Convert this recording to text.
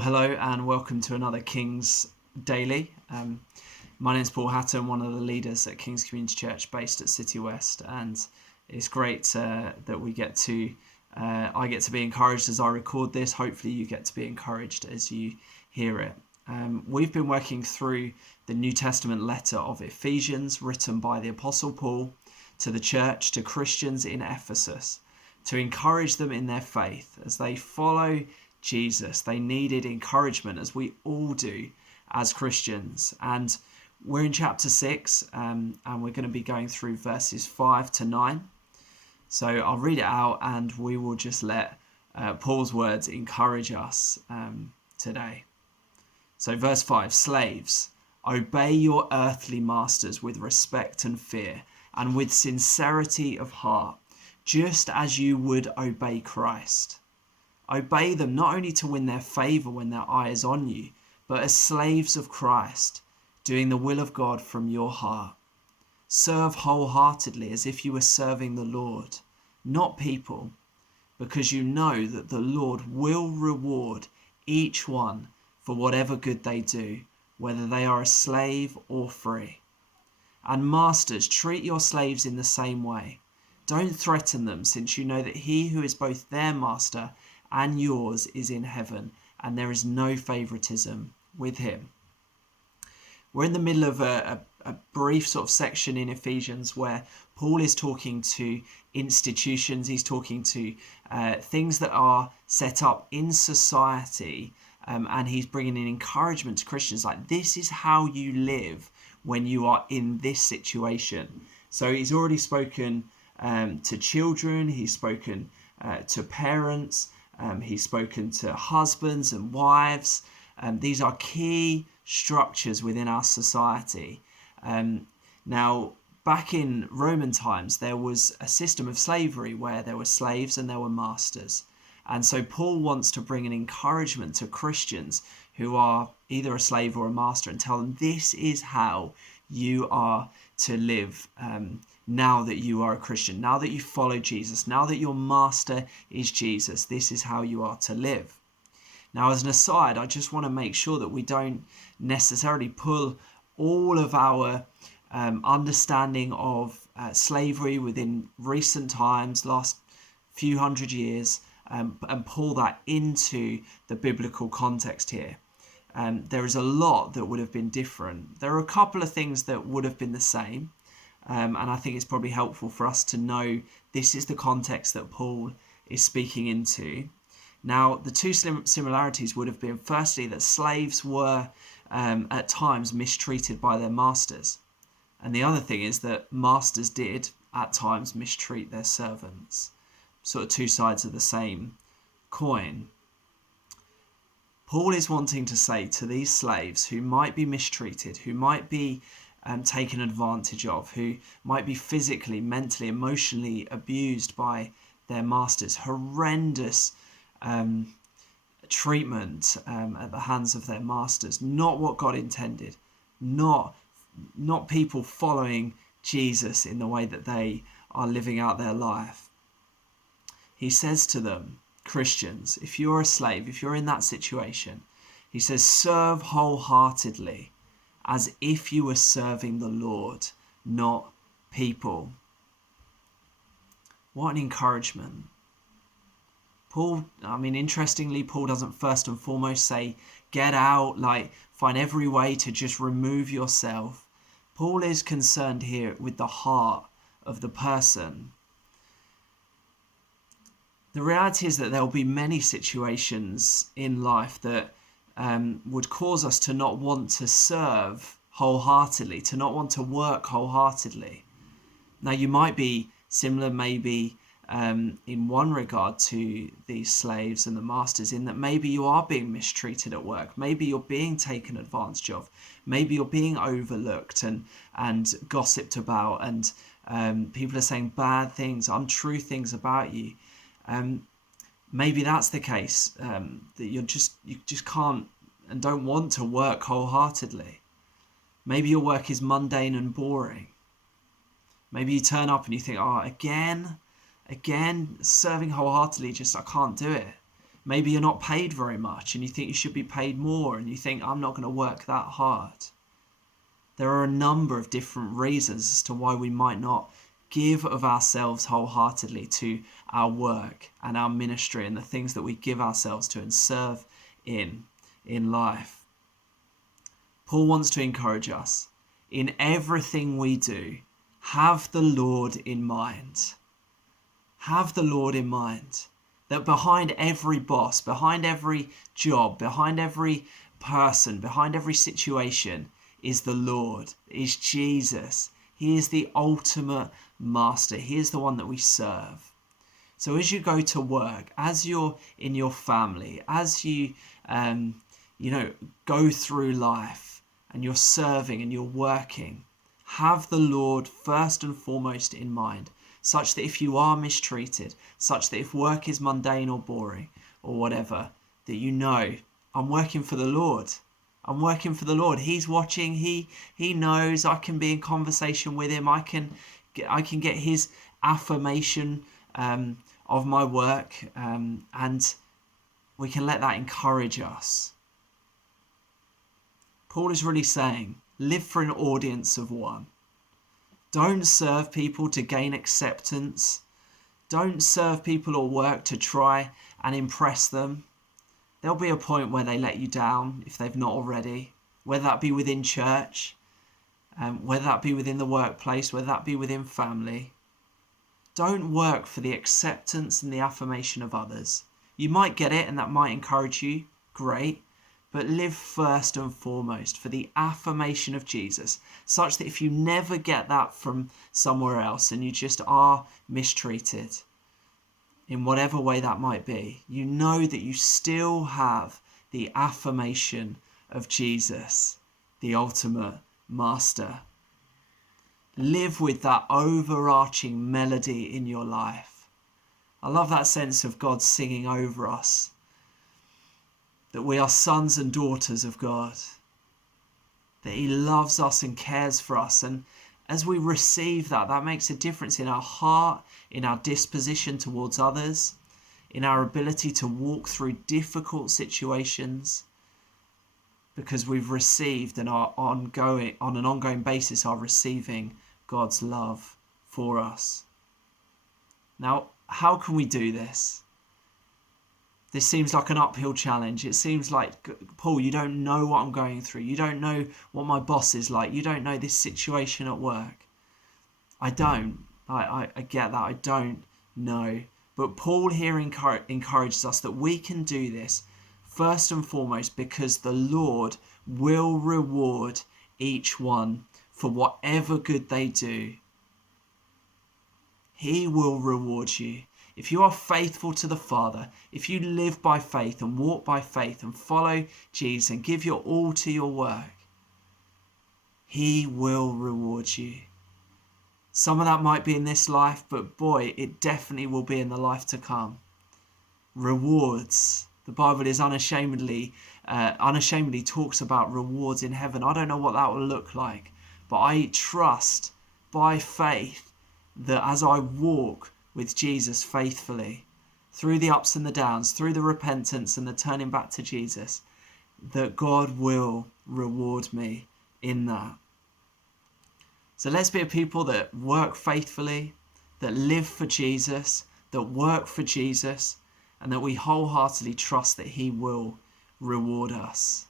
Well, hello and welcome to another King's Daily. My name is Paul Hatton, one of the leaders at King's Community Church based at City West, and it's great that I get to be encouraged as I record this. Hopefully you get to be encouraged as you hear it. We've been working through the New Testament letter of Ephesians, written by the Apostle Paul to the church, to Christians in Ephesus, to encourage them in their faith as they follow Jesus. They needed encouragement, as we all do as Christians. And we're in chapter 6, and we're going to be going through verses 5 to 9. So I'll read it out and we will just let Paul's words encourage us today. So verse 5, slaves, obey your earthly masters with respect and fear and with sincerity of heart, just as you would obey Christ. Obey them not only to win their favour when their eye is on you, but as slaves of Christ, doing the will of God from your heart. Serve wholeheartedly as if you were serving the Lord, not people, because you know that the Lord will reward each one for whatever good they do, whether they are a slave or free. And masters, treat your slaves in the same way. Don't threaten them, since you know that he who is both their master and yours is in heaven, and there is no favoritism with him. We're in the middle of a brief sort of section in Ephesians where Paul is talking to institutions. He's talking to things that are set up in society, and he's bringing in encouragement to Christians, like, this is how you live when you are in this situation. So he's already spoken to children, he's spoken to parents, he's spoken to husbands and wives. These are key structures within our society. Now, back in Roman times, there was a system of slavery where there were slaves and there were masters. And so Paul wants to bring an encouragement to Christians who are either a slave or a master and tell them this is how you are to live now that you are a Christian, now that you follow Jesus, now that your master is Jesus. This is how you are to live. Now, as an aside, I just want to make sure that we don't necessarily pull all of our understanding of slavery within recent times, last few hundred years, and pull that into the biblical context here. There is a lot that would have been different. There are a couple of things that would have been the same, and I think it's probably helpful for us to know this is the context that Paul is speaking into. Now, the two similarities would have been, firstly, that slaves were at times mistreated by their masters. And the other thing is that masters did at times mistreat their servants. Sort of two sides of the same coin. Paul is wanting to say to these slaves who might be mistreated, who might be taken advantage of, who might be physically, mentally, emotionally abused by their masters, horrendous treatment at the hands of their masters, not what God intended, not people following Jesus in the way that they are living out their life. He says to them, Christians, if you're a slave, if you're in that situation, he says, serve wholeheartedly as if you were serving the Lord, not people. What an encouragement. Interestingly, Paul doesn't first and foremost say, get out, find every way to just remove yourself. Paul is concerned here with the heart of the person. The reality is that there will be many situations in life that would cause us to not want to serve wholeheartedly, to not want to work wholeheartedly. Now, you might be similar maybe in one regard to these slaves and the masters, in that maybe you are being mistreated at work, maybe you're being taken advantage of, maybe you're being overlooked and gossiped about, and people are saying bad things, untrue things about you. Maybe that's the case, that you just can't and don't want to work wholeheartedly. Maybe your work is mundane and boring. Maybe you turn up and you think, again, serving wholeheartedly, I can't do it. Maybe you're not paid very much and you think you should be paid more, and you think, I'm not going to work that hard. There are a number of different reasons as to why we might not give of ourselves wholeheartedly to our work and our ministry and the things that we give ourselves to and serve in life. Paul wants to encourage us, in everything we do, have the Lord in mind. Have the Lord in mind. That behind every boss, behind every job, behind every person, behind every situation is the Lord, is Jesus. He is the ultimate master. He is the one that we serve. So as you go to work, as you're in your family, as you go through life and you're serving and you're working, have the Lord first and foremost in mind, such that if you are mistreated, such that if work is mundane or boring or whatever, that you know, I'm working for the Lord. I'm working for the Lord. He's watching. He knows. I can be in conversation with him. I can get his affirmation of my work, and we can let that encourage us. Paul is really saying, live for an audience of one. Don't serve people to gain acceptance. Don't serve people or work to try and impress them. There'll be a point where they let you down if they've not already, whether that be within church, whether that be within the workplace, whether that be within family. Don't work for the acceptance and the affirmation of others. You might get it and that might encourage you, great. But live first and foremost for the affirmation of Jesus, such that if you never get that from somewhere else and you just are mistreated, in whatever way that might be, you know that you still have the affirmation of Jesus, the ultimate master. Live with that overarching melody in your life. I love that sense of God singing over us, that we are sons and daughters of God, that he loves us and cares for us. And as we receive that, that makes a difference in our heart, in our disposition towards others, in our ability to walk through difficult situations, because we've received and are on an ongoing basis are receiving God's love for us. Now, how can we do this? This seems like an uphill challenge. It seems like, Paul, you don't know what I'm going through. You don't know what my boss is like. You don't know this situation at work. I don't. I get that. I don't know. But Paul here encourages us that we can do this first and foremost because the Lord will reward each one for whatever good they do. He will reward you. If you are faithful to the Father, if you live by faith and walk by faith and follow Jesus and give your all to your work, he will reward you. Some of that might be in this life, but boy, it definitely will be in the life to come. Rewards. The Bible is unashamedly talks about rewards in heaven. I don't know what that will look like, but I trust by faith that as I walk with Jesus faithfully, through the ups and the downs, through the repentance and the turning back to Jesus, that God will reward me in that. So let's be a people that work faithfully, that live for Jesus, that work for Jesus, and that we wholeheartedly trust that he will reward us.